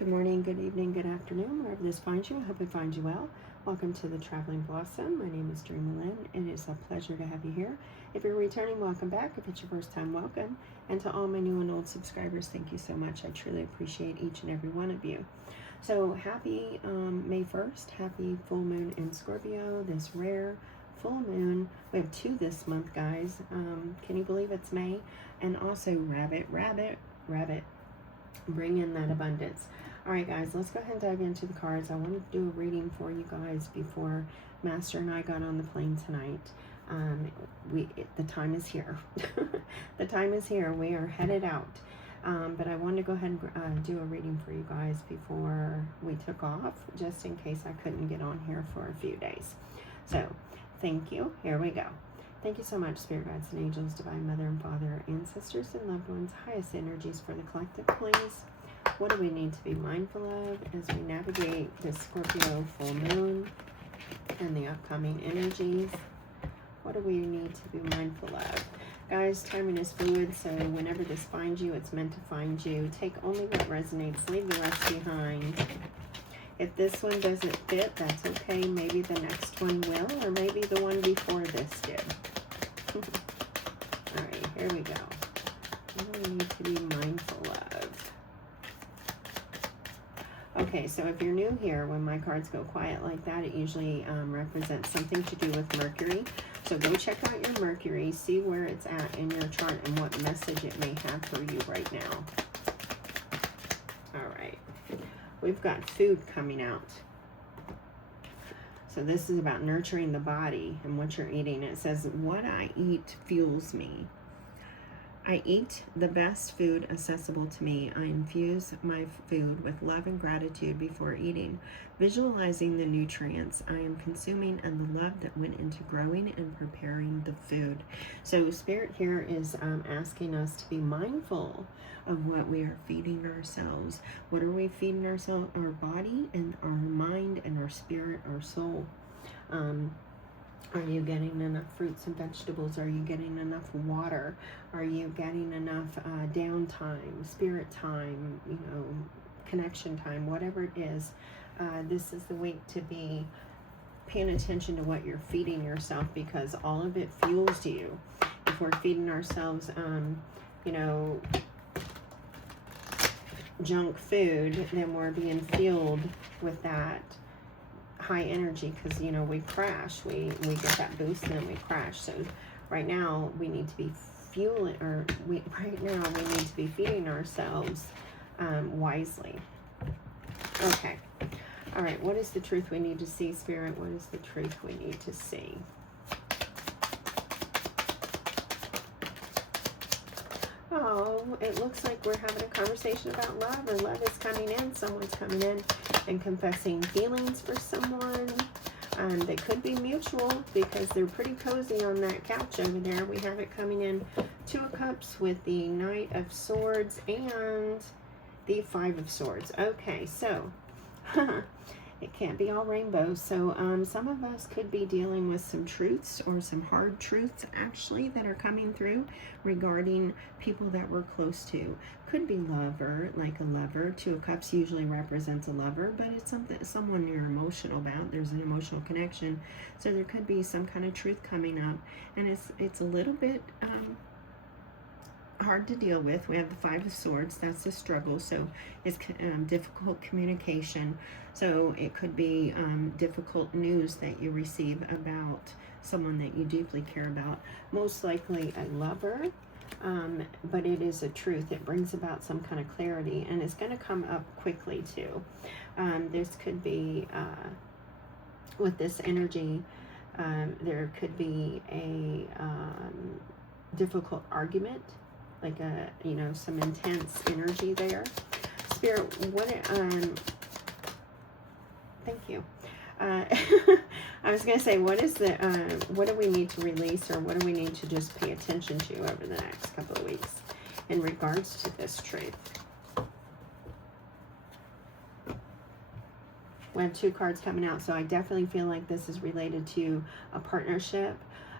Good morning, good evening, good afternoon, wherever this finds you. I hope it finds you well. Welcome to the Traveling Blossom. My name is Dreamer Lynn. It is a pleasure to have you here. If you're returning, welcome back. If it's your first time, welcome. And to all my new and old subscribers, thank you so much. I truly appreciate each and every one of you. So happy May 1st. Happy full moon in Scorpio, this rare full moon. We have two this month, guys. Can you believe it's May? And also rabbit. Bring in that abundance. All right, guys, let's go ahead and dive into the cards. I wanted to do a reading for you guys before Master and I got on the plane tonight. The time is here. The time is here. We are headed out. But I wanted to go ahead and do a reading for you guys before we took off, just in case I couldn't get on here for a few days. So, thank you. Here we go. Thank you so much, Spirit Guides and Angels, Divine Mother and Father, ancestors and loved ones, highest energies for the collective, please. What do we need to be mindful of as we navigate this Scorpio full moon and the upcoming energies? What do we need to be mindful of? Guys, timing is fluid, so whenever this finds you, it's meant to find you. Take only what resonates, leave the rest behind. If this one doesn't fit, that's okay. Maybe the next one will, or maybe the one before this did. All right, here we go. What do we need to be mindful of? Okay, so if you're new here, when my cards go quiet like that, it usually represents something to do with Mercury. So go check out your Mercury, see where it's at in your chart and what message it may have for you right now. All right, we've got food coming out. So this is about nurturing the body and what you're eating. It says, what I eat fuels me. I eat the best food accessible to me. I infuse my food with love and gratitude before eating, visualizing the nutrients I am consuming and the love that went into growing and preparing the food. So Spirit here is asking us to be mindful of what we are feeding ourselves. What are we feeding ourselves? Our body and our mind and our spirit, our soul. Are you getting enough fruits and vegetables? Are you getting enough water? Are you getting enough downtime, spirit time, connection time, whatever it is? This is the week to be paying attention to what you're feeding yourself, because all of it fuels you. If we're feeding ourselves, junk food, then we're being fueled with that high energy, because we crash, we get that boost and then we crash. So right now we need to be fueling, we need to be feeding ourselves wisely. Okay, all right, what is the truth we need to see, Spirit? What is the truth we need to see? Oh, it looks like we're having a conversation about love, or love is coming in. Someone's coming in and confessing feelings for someone. They could be mutual, because they're pretty cozy on that couch over there. We have it coming in 2 of Cups with the Knight of Swords and the 5 of Swords. Okay, so it can't be all rainbows. So some of us could be dealing with some truths, or some hard truths actually, that are coming through regarding people that we're close to. Could be lover, like a lover. 2 of Cups usually represents a lover, but it's someone you're emotional about. There's an emotional connection. So there could be some kind of truth coming up, and it's a little bit hard to deal with. We have the 5 of Swords. That's the struggle. So it's difficult communication. So it could be difficult news that you receive about someone that you deeply care about. Most likely a lover, but it is a truth. It brings about some kind of clarity, and it's going to come up quickly too. This could be, with this energy, there could be a difficult argument, like some intense energy there. Spirit, thank you. I was going to say, what do we need to release, or what do we need to just pay attention to over the next couple of weeks in regards to this truth? We have 2 cards coming out, so I definitely feel like this is related to a partnership,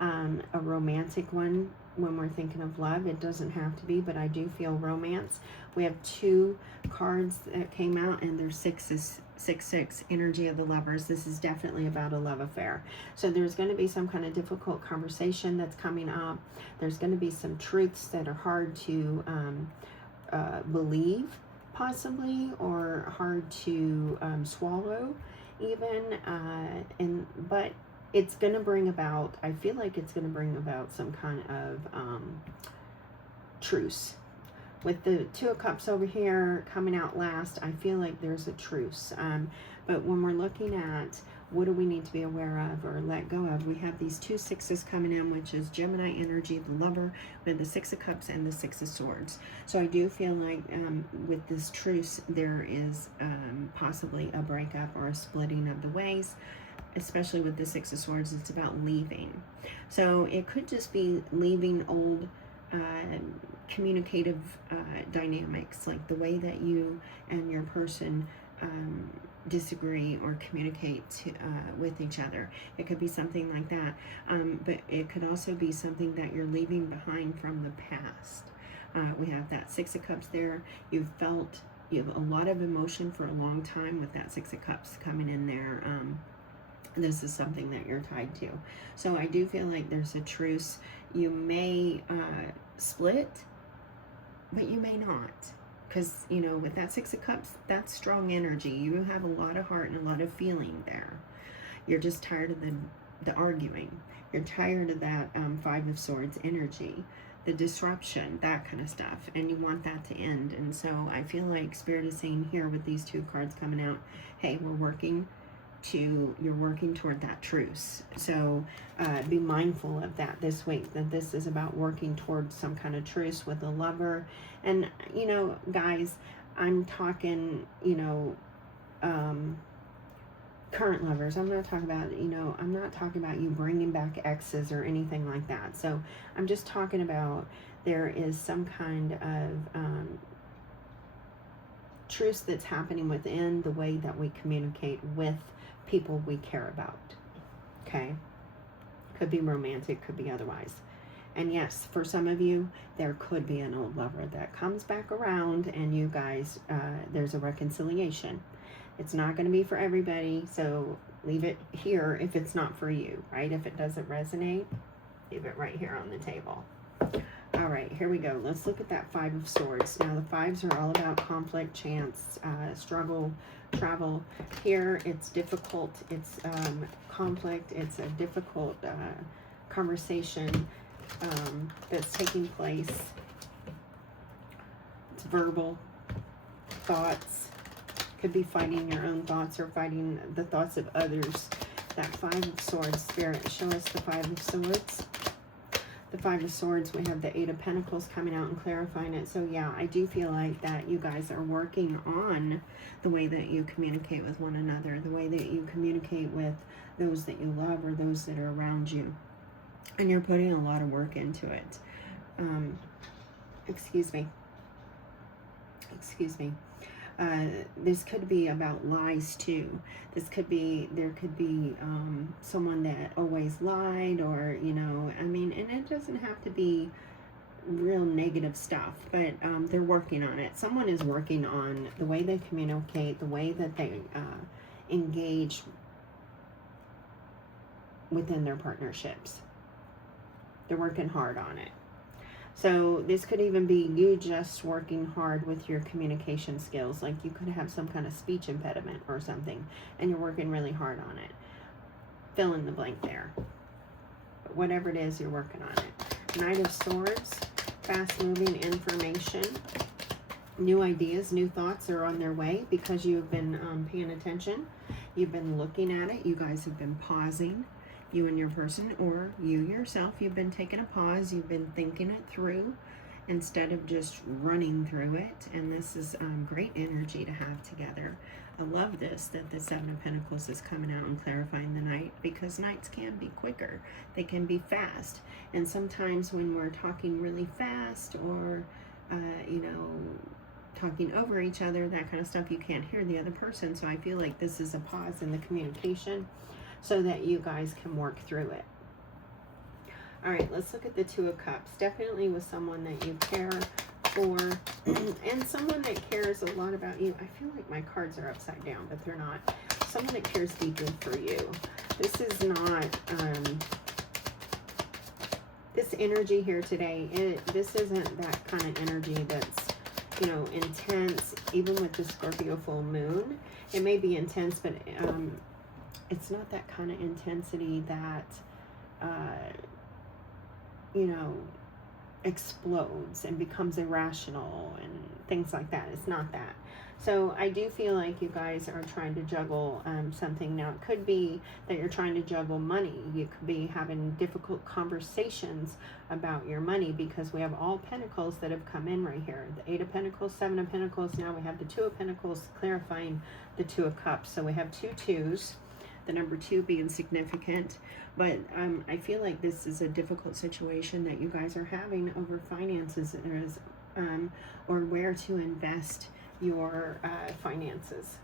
a romantic one. when we're thinking of love. It doesn't have to be, but I do feel romance. We have 2 cards that came out, and they're 6s, 6, energy of the lovers. This is definitely about a love affair. So there's going to be some kind of difficult conversation that's coming up. There's going to be some truths that are hard to believe, possibly, or hard to swallow even, but it's going to bring about, I feel like it's going to bring about some kind of truce. With the 2 of Cups over here coming out last, I feel like there's a truce. But when we're looking at what do we need to be aware of or let go of, we have these 2 6s coming in, which is Gemini energy, the lover, with the 6 of Cups and the 6 of Swords. So I do feel like with this truce, there is possibly a breakup or a splitting of the ways. Especially with the 6 of Swords, it's about leaving. So it could just be leaving old communicative dynamics, like the way that you and your person disagree or communicate with each other. It could be something like that, but it could also be something that you're leaving behind from the past. We have that 6 of Cups there. You have a lot of emotion for a long time with that 6 of Cups coming in there. This is something that you're tied to. So I do feel like there's a truce. You may split, but you may not. Because, you know, with that 6 of Cups, that's strong energy. You have a lot of heart and a lot of feeling there. You're just tired of the arguing. You're tired of that 5 of Swords energy, the disruption, that kind of stuff. And you want that to end. And so I feel like Spirit is saying here with these 2 cards coming out, hey, you're working toward that truce. So be mindful of that this week, that this is about working towards some kind of truce with a lover. And, you know, guys, I'm talking, you know, current lovers. I'm not talking about, you know, I'm not talking about you bringing back exes or anything like that. So I'm just talking about there is some kind of truce that's happening within the way that we communicate with people we care about. Okay, could be romantic, could be otherwise. And yes, for some of you, there could be an old lover that comes back around, and you guys, there's a reconciliation. It's not going to be for everybody, so leave it here if it's not for you, right? If it doesn't resonate, leave it right here on the table. All right, here we go. Let's look at that 5 of Swords. Now, the 5s are all about conflict, chance, struggle, travel. Here, it's difficult. It's conflict. It's a difficult conversation that's taking place. It's verbal thoughts. Could be fighting your own thoughts or fighting the thoughts of others. That 5 of Swords, Spirit, show us the 5 of Swords. The 5 of Swords, we have the 8 of Pentacles coming out and clarifying it. So yeah, I do feel like that you guys are working on the way that you communicate with one another, the way that you communicate with those that you love or those that are around you. And you're putting a lot of work into it. Excuse me. This could be about lies too. There could be someone that always lied, or, you know, I mean, and it doesn't have to be real negative stuff, but they're working on it. Someone is working on the way they communicate, the way that they engage within their partnerships. They're working hard on it. So this could even be you just working hard with your communication skills. Like you could have some kind of speech impediment or something, and you're working really hard on it. Fill in the blank there. But whatever it is, you're working on it. Knight of Swords, fast-moving information. New ideas, new thoughts are on their way because you've been paying attention. You've been looking at it. You guys have been pausing. You and your person, or you yourself, you've been taking a pause. You've been thinking it through instead of just running through it. And this is great energy to have together. I love this, that the 7 of Pentacles is coming out and clarifying the Knight, because Knights can be quicker. They can be fast. And sometimes when we're talking really fast, or, you know, talking over each other, that kind of stuff, you can't hear the other person. So I feel like this is a pause in the communication, so that you guys can work through it. All right, let's look at the Two of Cups. Definitely with someone that you care for and someone that cares a lot about you. I feel like my cards are upside down, but they're not. Someone that cares deeply for you. This is not, this energy here today, this isn't that kind of energy that's, you know, intense. Even with the Scorpio full moon, it may be intense, but it's not that kind of intensity that, you know, explodes and becomes irrational and things like that. It's not that. So I do feel like you guys are trying to juggle something. Now, it could be that you're trying to juggle money. You could be having difficult conversations about your money, because we have all Pentacles that have come in right here. The Eight of Pentacles, Seven of Pentacles. Now we have the Two of Pentacles clarifying the Two of Cups. So we have two twos, the number 2 being significant. But I feel like this is a difficult situation that you guys are having over finances, or where to invest your finances.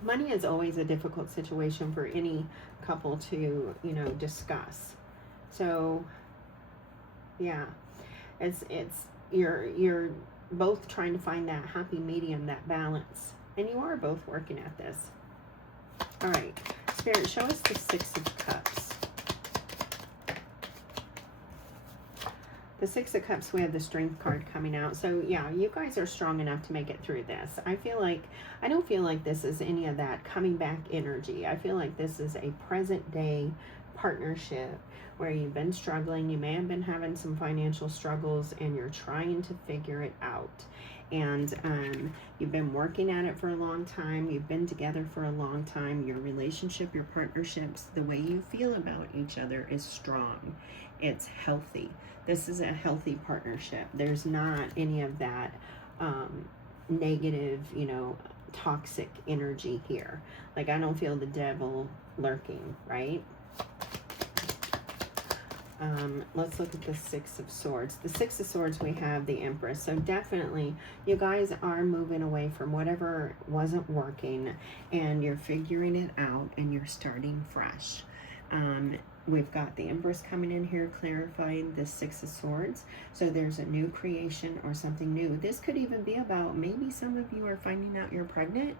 Money is always a difficult situation for any couple to, you know, discuss. So yeah, it's you're both trying to find that happy medium, that balance, and you are both working at this. All right, Spirit, show us the Six of Cups. The Six of Cups, we have the Strength card coming out. So yeah, you guys are strong enough to make it through this. I don't feel like this is any of that coming back energy. I feel like this is a present day partnership where you've been struggling. You may have been having some financial struggles and you're trying to figure it out. And you've been working at it for a long time. You've been together for a long time. Your relationship, your partnerships, the way you feel about each other is strong. It's healthy. This is a healthy partnership. There's not any of that negative, you know, toxic energy here. Like, I don't feel the devil lurking, right? Let's look at the Six of Swords. The Six of Swords, we have the Empress. So definitely you guys are moving away from whatever wasn't working and you're figuring it out and you're starting fresh. We've got the Empress coming in here clarifying the Six of Swords. So there's a new creation or something new. This could even be about, maybe some of you are finding out you're pregnant,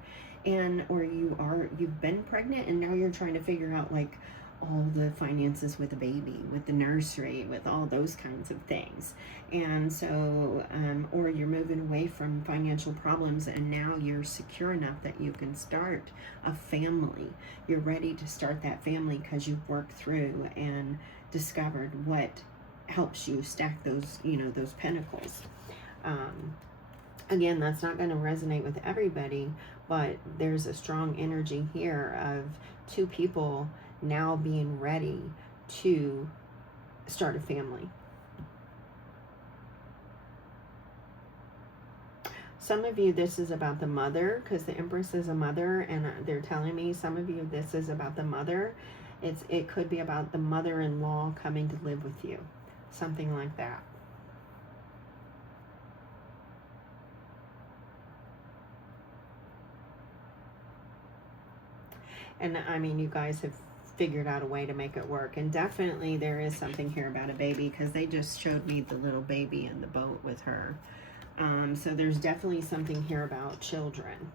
or you've been pregnant and now you're trying to figure out like all the finances with a baby, with the nursery, with all those kinds of things. And so, or you're moving away from financial problems and now you're secure enough that you can start a family. You're ready to start that family because you've worked through and discovered what helps you stack those, you know, those pentacles. Again, that's not going to resonate with everybody, but there's a strong energy here of two people now being ready to start a family. Some of you, this is about the mother, because the Empress is a mother, and they're telling me some of you, this is about the mother. It could be about the mother-in-law coming to live with you, something like that. And I mean, you guys have figured out a way to make it work. And definitely there is something here about a baby, because they just showed me the little baby in the boat with her. So there's definitely something here about children.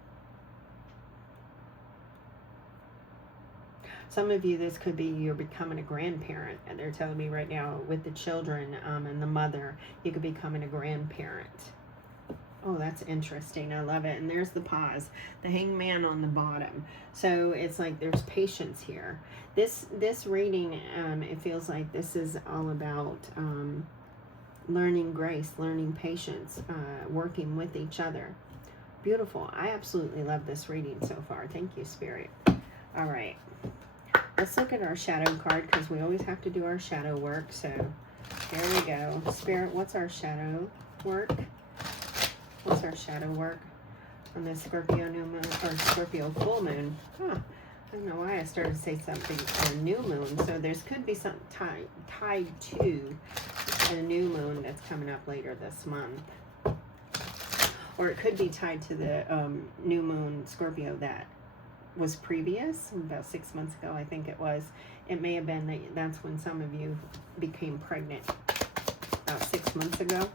Some of you, this could be you're becoming a grandparent, and they're telling me right now with the children and the mother, you could be becoming a grandparent. Oh, that's interesting. I love it. And there's the pause, the hangman on the bottom. So it's like there's patience here. This reading, it feels like this is all about learning grace, learning patience, working with each other. Beautiful. I absolutely love this reading so far. Thank you, Spirit. All right. Let's look at our shadow card, because we always have to do our shadow work. So there we go. Spirit, what's our shadow work? What's our shadow work on this Scorpio new moon, or Scorpio full moon? Huh. I don't know why I started to say something a new moon. So there's could be something tied to a new moon that's coming up later this month. Or it could be tied to the new moon Scorpio that was previous, about 6 months ago, I think it was. It may have been that's when some of you became pregnant, about 6 months ago.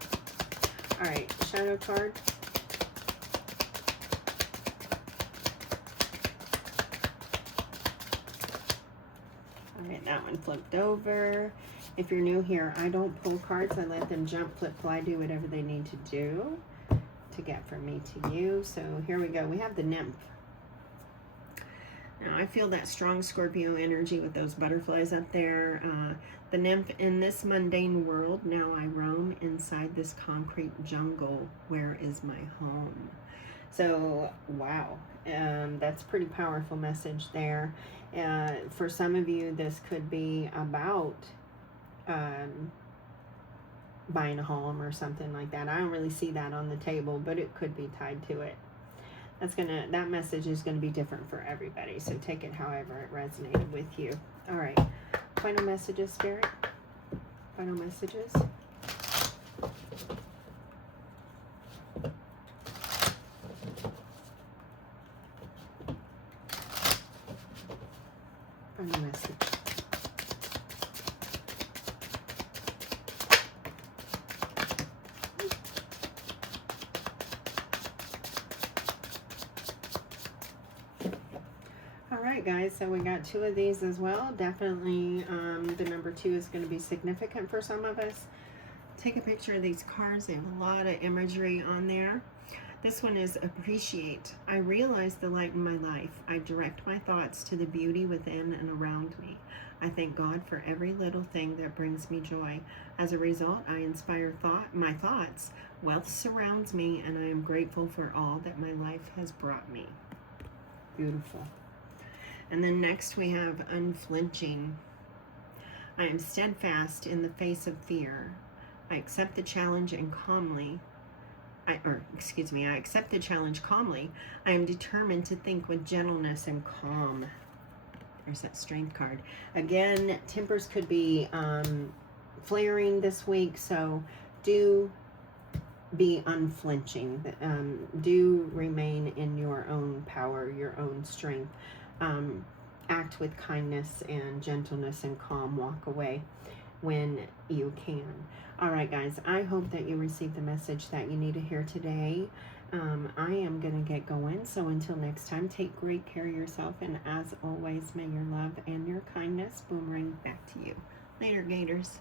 All right, shadow card. All right, that one flipped over. If you're new here, I don't pull cards. I let them jump, flip, fly, do whatever they need to do to get from me to you. So here we go. We have the nymph. Now, I feel that strong Scorpio energy with those butterflies up there. The nymph, in this mundane world, now I roam inside this concrete jungle. Where is my home? So, wow. That's a pretty powerful message there. For some of you, this could be about buying a home or something like that. I don't really see that on the table, but it could be tied to it. That message is gonna be different for everybody, so take it however it resonated with you. All right, final messages, Spirit. Final messages. Final message. Alright guys, so we got 2 of these as well. Definitely the number 2 is going to be significant for some of us. Take a picture of these cards. They have a lot of imagery on there. This one is appreciate. I realize the light in my life. I direct my thoughts to the beauty within and around me. I thank God for every little thing that brings me joy. As a result, I inspire my thoughts. Wealth surrounds me, and I am grateful for all that my life has brought me. Beautiful. And then next we have unflinching. I am steadfast in the face of fear. I accept the challenge and calmly. I accept the challenge calmly. I am determined to think with gentleness and calm. There's that strength card. Again, tempers could be flaring this week, so do be unflinching. Do remain in your own power, your own strength. Act with kindness and gentleness and calm. Walk away when you can. All right, guys, I hope that you received the message that you need to hear today. I am going to get going. So until next time, take great care of yourself. And as always, may your love and your kindness boomerang back to you. Later, Gators.